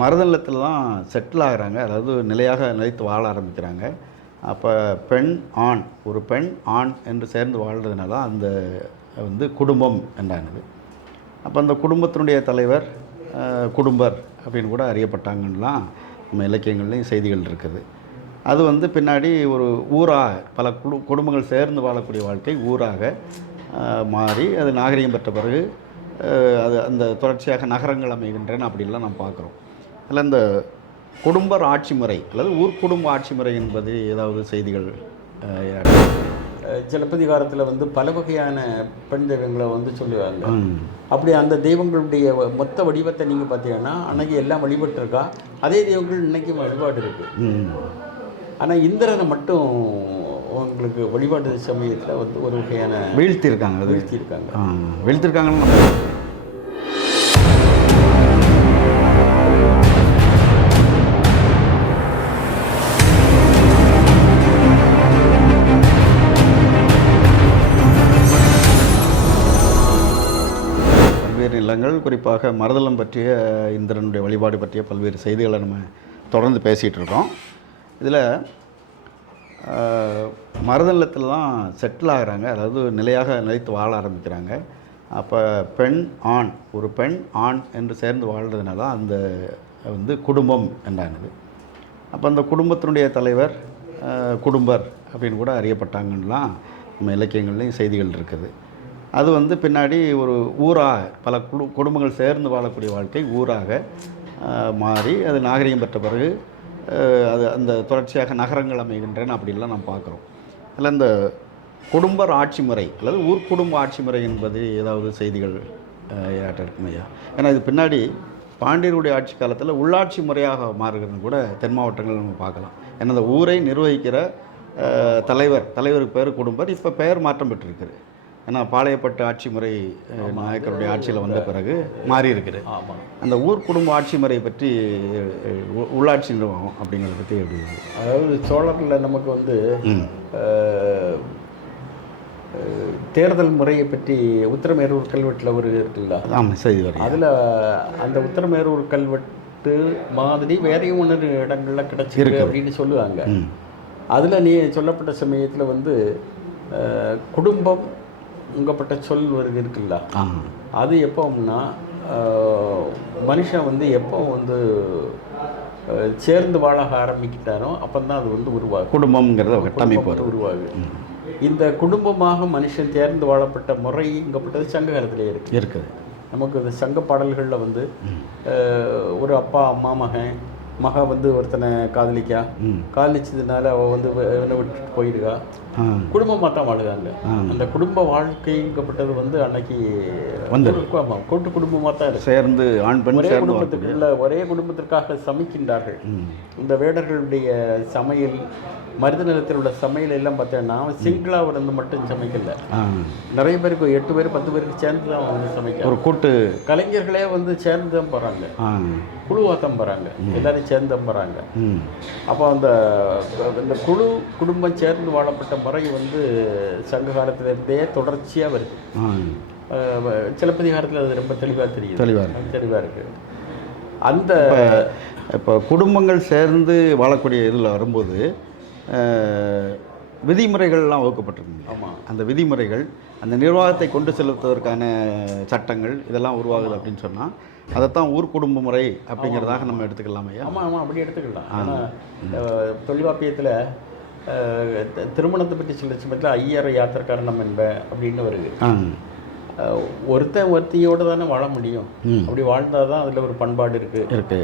மருதநிலத்தில் தான் செட்டில் ஆகிறாங்க. அதாவது நிலையாக நிலைத்து வாழ ஆரம்பிக்கிறாங்க. அப்போ பெண் ஆண் ஒரு பெண் ஆண் என்று சேர்ந்து வாழ்கிறதுனால அந்த வந்து குடும்பம் என்றானது. அப்போ அந்த குடும்பத்தினுடைய தலைவர் குடும்பர் அப்படின்னு கூட அறியப்பட்டாங்கலாம் நம்ம இலக்கியங்கள்லையும் செய்திகள் இருக்குது. அது வந்து பின்னாடி ஒரு ஊராக பல குடு குடும்பங்கள் சேர்ந்து வாழக்கூடிய வாழ்க்கை ஊராக மாறி அது நாகரிகம் பெற்ற பிறகு அது அந்த தொடர்ச்சியாக நகரங்கள் அமைகின்றன அப்படிலாம் நம்ம பார்க்குறோம். அதில் இந்த குடும்பர் ஆட்சி முறை அல்லது ஊர் குடும்ப ஆட்சி முறை என்பது ஏதாவது செய்திகள் சிலப்பதிகாரத்தில் வந்து பல வகையான பெண் தெய்வங்களை வந்து சொல்லுவாங்க. அப்படி அந்த தெய்வங்களுடைய மொத்த வடிவத்தை நீங்கள் பார்த்தீங்கன்னா அன்னைக்கு எல்லாம் வழிபட்டிருக்கா. அதே தெய்வங்கள் இன்னைக்கும் வழிபாடு இருக்கு. ம். ஆனால் இந்திரனை மட்டும் உங்களுக்கு வழிபாடு சமயத்தில் வந்து ஒரு வகையான வீழ்த்தியிருக்காங்க வீழ்த்தியிருக்காங்க. ஆ, வீழ்த்திருக்காங்கன்னு குறிப்பாக மரதளம் பற்றிய இந்திரனுடைய வழிபாடு பற்றிய பல்வேறு செய்திகளை நம்ம தொடர்ந்து பேசிகிட்டு இருக்கோம். இதில் மரதளத்தில் தான் செட்டில் ஆகிறாங்க. அதாவது நிலையாக நிலைத்து வாழ ஆரம்பிக்கிறாங்க. அப்போ பெண் ஆண் ஒரு பெண் ஆண் என்று சேர்ந்து வாழ்கிறதுனால அந்த வந்து குடும்பம் என்றானது அப்போ அந்த குடும்பத்தினுடைய தலைவர் குடும்பர் அப்படின்னு கூட அறியப்பட்டாங்கலாம் நம்ம இலக்கியங்கள்லேயும் செய்திகள் இருக்குது. அது வந்து பின்னாடி ஒரு ஊராக பல குடு குடும்பங்கள் சேர்ந்து வாழக்கூடிய வாழ்க்கை ஊராக மாறி அது நாகரிகம் பெற்ற பிறகு அது அந்த தொடர்ச்சியாக நகரங்கள் அமைகின்றன அப்படிலாம் நாம் பார்க்குறோம். அதில் இந்த குடும்பர் ஆட்சி முறை அல்லது ஊர் குடும்ப ஆட்சி முறை என்பது ஏதாவது செய்திகள் அஹ், யார்கிட்ட இருக்கும் ஐயா? ஏன்னா இது பின்னாடி பாண்டியருடைய ஆட்சி காலத்தில் உள்ளாட்சி முறையாக மாறுகிறது கூட தென் மாவட்டங்கள் நம்ம பார்க்கலாம். ஏன்னா அந்த ஊரை நிர்வகிக்கிற தலைவர் தலைவருக்கு பேர் குடும்பர் இப்போ பெயர் மாற்றம் பெற்றிருக்கிறது. ஏன்னா பாளையப்பட்டு ஆட்சி முறை நாயக்கருடைய ஆட்சியில் வந்த பிறகு மாறி இருக்குது ஆமாம் அந்த ஊர் குடும்ப ஆட்சி முறை பற்றி உள்ளாட்சி நிர்வாகம் அப்படிங்கிறத பற்றி எப்படி அதாவது சோழரில் நமக்கு வந்து தேர்தல் முறையை பற்றி உத்தரமேரூர் கல்வெட்டில் ஒரு இருக்குல்ல? ஆமாம் செய்தி அதில் அந்த உத்தரமேரூர் கல்வெட்டு மாதிரி வேறையும் ஒன்று இடங்கள்ல கிடைச்சிருக்கு அப்படின்னு சொல்லுவாங்க. அதில் நீ சொல்லப்பட்ட சமயத்தில் வந்து குடும்பம் உங்கப்பட்ட சொல் வருது இருக்குல்ல? அது எப்போம்னா மனுஷன் வந்து எப்போ வந்து சேர்ந்து வாழ ஆரம்பிக்கிட்டாரோ அப்போ தான் அது வந்து உருவாகும். குடும்பம்ங்கிறத கட்டமைப்பு உருவாகுது. இந்த குடும்பமாக மனுஷன் தேர்ந்து வாழப்பட்ட முறை இங்கப்பட்டது சங்க காலத்திலே இருக்கு இருக்குது. நமக்கு இந்த சங்க பாடல்களில் வந்து ஒரு அப்பா அம்மா மகன் மக வந்து ஒருத்தனை காதலிக்கா. காதலிச்சதுனால அவள் வந்து விட்டுட்டு குடும்பமாக தான் வாழுதாங்க ஆ. அந்த குடும்ப வாழ்க்கைங்கப்பட்டது வந்து அன்னைக்கு வந்தது. ஒரு- ஆமா, கூட்டு குடும்பமாக தான் சேர்ந்து ஆண் பெண் ஒரே குடும்பத்துக்குள்ள ஒரே குடும்பத்திற்காக சமைக்கின்றார்கள். இந்த வேடர்களுடைய சமையல் மருத நிலத்தில் உள்ள சமையல் எல்லாம் பார்த்தோன்னா சிங்கிளாக வந்து மட்டும் சமைக்கல. நிறைய பேருக்கு எட்டு பேர் பத்து பேருக்கு சேர்ந்து தான் வந்து சமைக்க. ஒரு கூட்டு. கலைஞர்களே வந்து சேர்ந்து தான் போகிறாங்க குழுவாக தான் போகிறாங்க எல்லாரும் சேர்ந்து ம். அப்போ அந்த இந்த குழு குடும்பம் சேர்ந்து வாழப்பட்ட முறை வந்து சங்க காலத்திலிருந்தே தொடர்ச்சியாக வருது. சிலப்பதிகாரத்தில் அது ரொம்ப தெளிவாக தெரியுது. தெளிவா இருக்கு. தெளிவாக இருக்குது அந்த இப்போ குடும்பங்கள் சேர்ந்து வாழக்கூடிய இதில் வரும்போது விதிமுறைகள்லாம் வகுக்கப்பட்டிருக்குங்க ஆமாம் அந்த விதிமுறைகள் அந்த நிர்வாகத்தை கொண்டு செலுத்துவதற்கான சட்டங்கள் இதெல்லாம் உருவாகுது அப்படின்னு சொன்னால் அதைத்தான் ஊர் குடும்ப முறை அப்படிங்கிறதாக நம்ம எடுத்துக்கலாம் ஐயா. ஆமாம் ஆமாம் அப்படி எடுத்துக்கலாம். ஆனால் தொல்காப்பியத்தில் திருமணத்தை பற்றி சொல்ல சமயத்தில் ஐயர் யாத்திரக்காரணம் என்ப அப்படின்னு வருது. ஒருத்தன் ஒருத்தியோட தானே வாழ முடியும். அப்படி வாழ்ந்தால் தான் அதில் ஒரு பண்பாடு இருக்குது இருக்கு.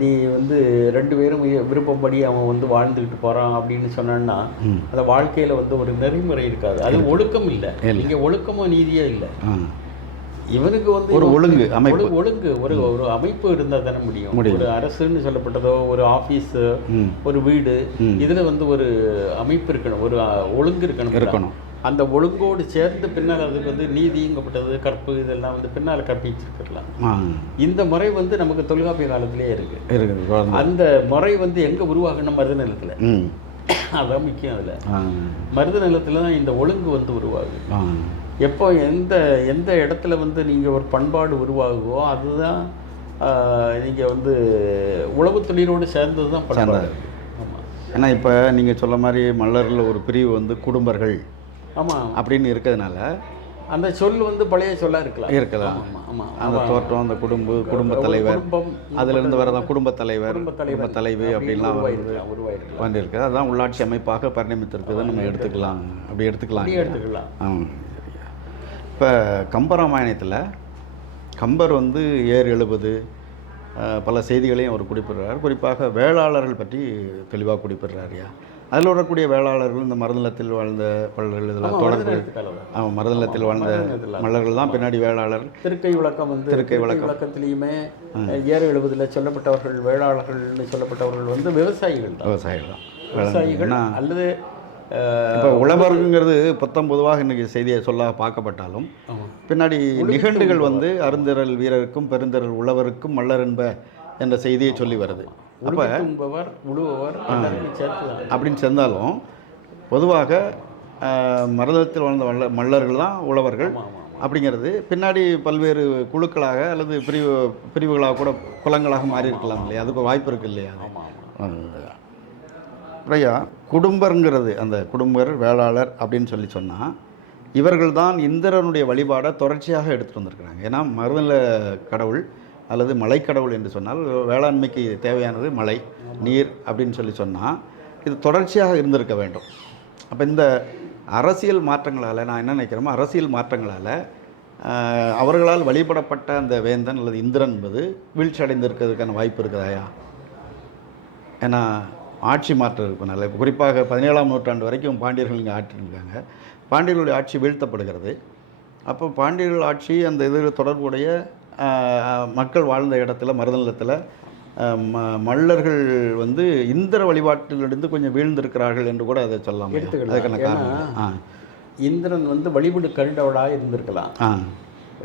நீ வந்து ரெண்டு பேரும் விருப்பப்படி அவன் வந்து வாழ்ந்துக்கிட்டு போகிறான் அப்படின்னு சொன்னான்னா அந்த வாழ்க்கையில் வந்து ஒரு நெறிமுறை இருக்காது. அது ஒழுக்கம் இல்லை. இங்கே ஒழுக்கமோ நீதியே இல்லை. இவனுக்கு வந்து ஒரு ஒழுங்கு அமைப்பு. ஒழு- ஒழுங்கு ஒரு ஒரு அமைப்பு இருந்தால் தானே முடியும். ஒரு அரசுன்னு சொல்லப்பட்டதோ ஒரு ஆஃபீஸு ஒரு வீடு. இதுல வந்து ஒரு அமைப்பு இருக்கணும் ஒரு ஒழுங்கு இருக்கணும். இருக்கணும். அந்த ஒழுங்கோடு சேர்ந்து பின்னால் அதுக்கு வந்து நீதிங்கப்பட்டது கற்பு இதெல்லாம் வந்து பின்னால் கற்பிச்சிருக்கலாம் ஆ. இந்த முறை வந்து நமக்கு தொல்காப்பிய காலத்திலே இருக்கு. இருக்குது. அந்த முறை வந்து எங்க உருவாகணும் மருத நிலத்துல. அதான் முக்கியம் அதுல. மருத நிலத்துல தான் இந்த ஒழுங்கு வந்து உருவாகுது. ஆ. எப்போ எந்த எந்த இடத்துல வந்து நீங்கள் ஒரு பண்பாடு உருவாகுவோ அதுதான் நீங்கள் வந்து உழவு தொழிலோடு சேர்ந்தது. தான் பண்பாடு ஏன்னா இப்போ நீங்கள் சொல்ல மாதிரி மல்லரில் ஒரு பிரிவு வந்து குடும்பர்கள். ஆமாம் அப்படின்னு இருக்கிறதுனால அந்த சொல் வந்து பழைய சொல்லா இருக்கலாம். இருக்கலாம். ஆமாம் அந்த தோற்றம் அந்த குடும்ப குடும்ப தலைவர். அதிலிருந்து வரதான் குடும்ப தலைவர் குடும்ப தலைவி அப்படின்லாம் வந்திருக்கு. அதுதான் உள்ளாட்சி அமைப்பாக பரிணமித்திருக்குதுன்னு நம்ம எடுத்துக்கலாம். அப்படி எடுத்துக்கலாம். எடுத்துக்கலாம். ஆமாம் இப்போ கம்பராமாயணத்தில் கம்பர் வந்து ஏர் எழுபது பல செய்திகளையும் அவர் குறிப்பிடுறார். குறிப்பாக வேளாளர்கள் பற்றி தெளிவாக குறிப்பிடுறாருயா அதில் வரக்கூடிய வேளாளர்கள் இந்த மருதநிலத்தில் வாழ்ந்த பல்லர்கள் இதெல்லாம் தொடர்பு ஆமாம் மருதநிலத்தில் வாழ்ந்த மல்லர்கள் தான் பின்னாடி வேளாளர். திருக்கை விளக்கம் வந்து திருக்கை விளக்கத்திலையுமே ஏறு எழுபதில் சொல்லப்பட்டவர்கள் வேளாளர்கள்னு சொல்லப்பட்டவர்கள் வந்து விவசாயிகள் தான். விவசாயிகள் தான். விவசாயிகள் அல்லது இப்போ உழவருங்கிறது புத்தம் பொதுவாக இன்றைக்கி செய்தியை சொல்ல பார்க்கப்பட்டாலும். பின்னாடி நிகண்டுகள் வந்து அருந்திரல் வீரருக்கும் பெருந்திரல் உழவருக்கும் மல்லர் என்ப என்ற செய்தியை சொல்லி வருது. அப்போ உழுவும்பவர் உழுபவர் அப்படின்னு சேர்ந்தாலும் பொதுவாக மருதத்தில் வாழ்ந்த வல்ல மல்லர்கள் தான் உழவர்கள் அப்படிங்கிறது பின்னாடி பல்வேறு குழுக்களாக அல்லது பிரிவு பிரிவுகளாக கூட குலங்களாக மாறி இருக்கலாம் இல்லையா? அதுக்கு வாய்ப்பு இருக்கு இல்லையா? பிரையா குடும்பருங்கிறது அந்த குடும்பர் வேளாளர் அப்படின்னு சொல்லி சொன்னால் இவர்கள் தான் இந்திரனுடைய வழிபாடை தொடர்ச்சியாக எடுத்துகிட்டு வந்திருக்கிறாங்க. ஏன்னா மருதநில கடவுள் அல்லது மலைக்கடவுள் என்று சொன்னால் வேளாண்மைக்கு தேவையானது மழை நீர் அப்படின்னு சொல்லி சொன்னால் இது தொடர்ச்சியாக இருந்திருக்க வேண்டும். அப்போ இந்த அரசியல் மாற்றங்களால் நான் என்ன நினைக்கிறேமோ அரசியல் மாற்றங்களால் அவர்களால் வழிபடப்பட்ட அந்த வேந்தன் அல்லது இந்திரன் என்பது வீழ்ச்சி அடைந்திருக்கிறதுக்கான வாய்ப்பு இருக்குதாயா? ஏன்னா ஆட்சி மாற்றம் இருக்கனால இப்போ குறிப்பாக பதினேழாம் நூற்றாண்டு வரைக்கும் பாண்டியர்கள் இங்கே ஆட்டிருக்காங்க பாண்டியர்களுடைய ஆட்சி வீழ்த்தப்படுகிறது. அப்போ பாண்டியர்கள் ஆட்சி அந்த இது தொடர்புடைய மக்கள் வாழ்ந்த இடத்துல மருதநிலத்தில் ம மல்லர்கள் வந்து இந்திர வழிபாட்டிலிருந்து கொஞ்சம் வீழ்ந்திருக்கிறார்கள் என்று கூட அதை சொல்லலாம். அதுக்கான காரணம். இந்திரன் வந்து வழிபடு கருடவளாக இருந்திருக்கலாம்.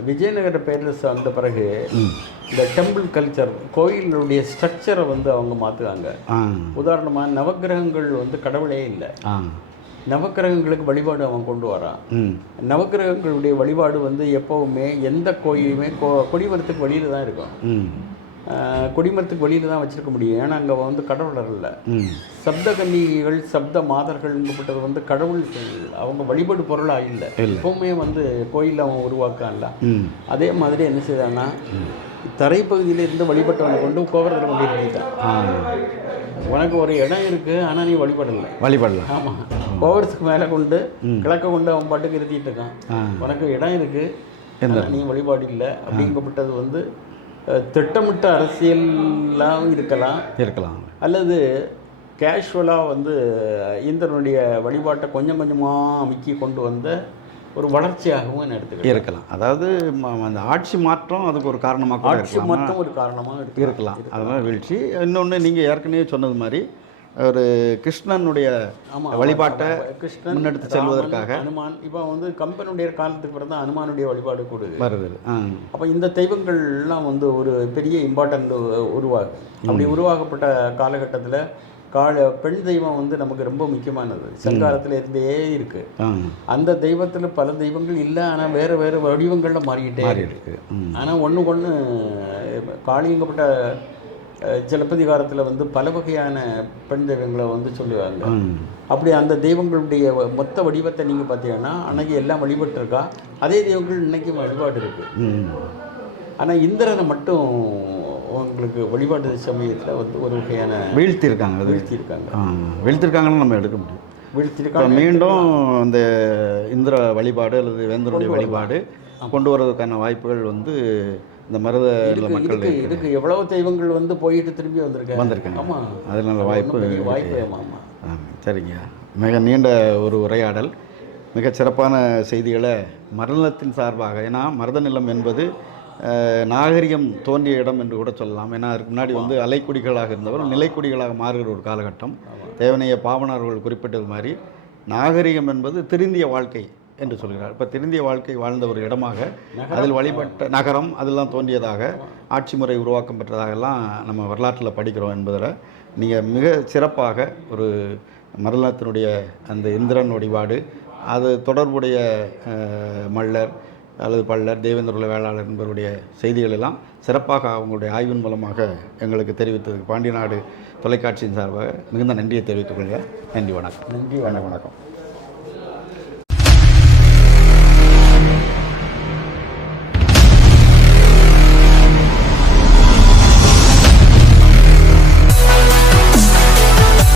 விஜயநகர பேரரசு வந்த பிறகு இந்த டெம்பிள் கல்ச்சர் கோயிலுடைய ஸ்ட்ரக்சரை வந்து அவங்க மாற்றுவாங்க ஆ. உதாரணமாக நவக்கிரகங்கள் வந்து கடவுளே இல்லை. நவக்கிரகங்களுக்கு வழிபாடு அவன் கொண்டு வரான். நவக்கிரகங்களுடைய வழிபாடு வந்து எப்போவுமே எந்த கோயிலுமே கோ கொடிமரத்துக்கு வெளியில் தான் இருக்கும். கொடிமரத்துக்கு வெளியில் தான் வச்சிருக்க முடியும். ஏன்னா அங்கே வந்து கடவுளர் இல்லை. சப்த கன்னிகைகள் சப்த மாதர்கள்ங்கப்பட்டது வந்து கடவுள் அவங்க வழிபாடு பொருளாக இல்லை. எப்பவுமே வந்து கோயிலில் அவன் உருவாக்கான்ல. அதே மாதிரி என்ன செய்தான்னா தரைப்பகுதியில இருந்து வழிபட்டவனை கொண்டு கோபுரத்தில் கொண்டு நிறுத்திட்டான் ஆ. உனக்கு ஒரு இடம் இருக்கு ஆனால் நீ வழிபடலை. வழிபடலாம் ஆமாம் கோபுரத்துக்கு மேலே கொண்டு கிழக்க கொண்டு அவன் பாட்டுக்கு நிறுத்திட்டு இருக்கான். உனக்கு இடம் இருக்கு. நீ வழிபாடு இல்லை. அப்படிங்கப்பட்டது வந்து திட்டமிட்ட அரசியல்லாம் இருக்கலாம். இருக்கலாம். அல்லது கேஷுவலாக வந்து இந்திரனுடைய வழிபாட்டை கொஞ்சம் கொஞ்சமாக அமுக்கி கொண்டு வந்த ஒரு வளர்ச்சியாகவும் நான் எடுத்துக்கிறேன் இருக்கலாம். அதாவது அந்த ஆட்சி மாற்றம் அதுக்கு ஒரு காரணமாக ஆட்சி மட்டும் ஒரு காரணமாக எடுத்து இருக்கலாம். அதெல்லாம் வீழ்ச்சி. இன்னொன்று நீங்கள் ஏற்கனவே சொன்னது மாதிரி ஒரு கிருஷ்ணனுடைய வழிபாட்டை கிருஷ்ணன் முன்னெடுத்து ராமன், செல்வதற்காக அனுமான் இப்போ வந்து கம்பனுடைய காலத்துக்கு பிறகு தான் அனுமானுடைய வழிபாடு கூடுது. வருது. அப்போ இந்த தெய்வங்கள்லாம் வந்து ஒரு பெரிய இம்பார்ட்டண்ட் உருவாகும் அப்படி உருவாக்கப்பட்ட காலகட்டத்தில் கால பெண் தெய்வம் வந்து நமக்கு ரொம்ப முக்கியமானது. சங்காலத்தில் இருந்தே இருக்கு. அந்த தெய்வத்தில் பல தெய்வங்கள் இல்லை ஆனால் வேறு வேறு வடிவங்களில் மாறிக்கிட்டே மாறி இருக்கு. ஆனால் ஒன்று ஒன்று காளியங்கப்பட்ட சிலப்பதிகாரத்தில் வந்து பல வகையான பெண் தெய்வங்களை வந்து சொல்லுவாங்க. அப்படி அந்த தெய்வங்களுடைய மொத்த வடிவத்தை நீங்கள் பார்த்தீங்கன்னா அன்னைக்கு எல்லாம் வழிபட்டிருக்கா. அதே தெய்வங்கள் இன்னைக்கு வழிபாடு இருக்கு. ம். ஆனால் இந்திரனை மட்டும் உங்களுக்கு வழிபாடு சமயத்தில் வந்து ஒரு வகையான வீழ்த்திருக்காங்க வீழ்த்தியிருக்காங்க ஆ வீழ்த்திருக்காங்கன்னு நம்ம எடுக்க முடியும் இப்போ வீழ்த்தியிருக்காங்க மீண்டும் இந்த இந்திர வழிபாடு அல்லது வேந்தருடைய வழிபாடு கொண்டு வர்றதுக்கான வாய்ப்புகள் வந்து இந்த மருத மக்கள் இருக்கு எவ்வளவு தெய்வங்கள் வந்து போயிட்டு திரும்பி வந்திருக்காங்க? வந்திருக்காங்க. ஆமா. அதனால வாய்ப்பு வாய்ப்பு ஆமா. ஆ, சரிங்க. மிக நீண்ட ஒரு உரையாடல். மிகச் சிறப்பான செய்திகளை மருதநிலத்தின் சார்பாக ஏன்னா மருத நிலம் என்பது நாகரிகம் தோன்றிய இடம் என்று கூட சொல்லலாம். ஏன்னா அதுக்கு முன்னாடி வந்து அலைக்குடிகளாக இருந்தவர் நிலைக்குடிகளாக மாறுகிற ஒரு காலகட்டம். தேவனைய பாவனர்கள் குறிப்பிட்டது மாதிரி நாகரிகம் என்பது திருந்திய வாழ்க்கை. என்று சொல்கிறார். இப்போ திருந்திய வாழ்க்கை வாழ்ந்த ஒரு இடமாக அதில் வழிபட்ட நகரம் அதெல்லாம் தோன்றியதாக ஆட்சி முறை உருவாக்கம் பெற்றதாகலாம் நம்ம வரலாற்றில் படிக்கிறோம் என்பதில். நீங்கள் மிக சிறப்பாக ஒரு மருதநாத்தினுடைய அந்த இந்திரன் வழிபாடு அது தொடர்புடைய மல்லர் அல்லது பள்ளர் தேவேந்திர வேளாளர் என்பவருடைய செய்திகள் எல்லாம் சிறப்பாக அவங்களுடைய ஆய்வின் மூலமாக எங்களுக்கு தெரிவித்ததுக்கு பாண்டியநாடு தொலைக்காட்சியின் சார்பாக மிகுந்த நன்றியை தெரிவித்துக் கொள்கிறேன். நன்றி வணக்கம். நன்றி வணக்கம் வணக்கம்.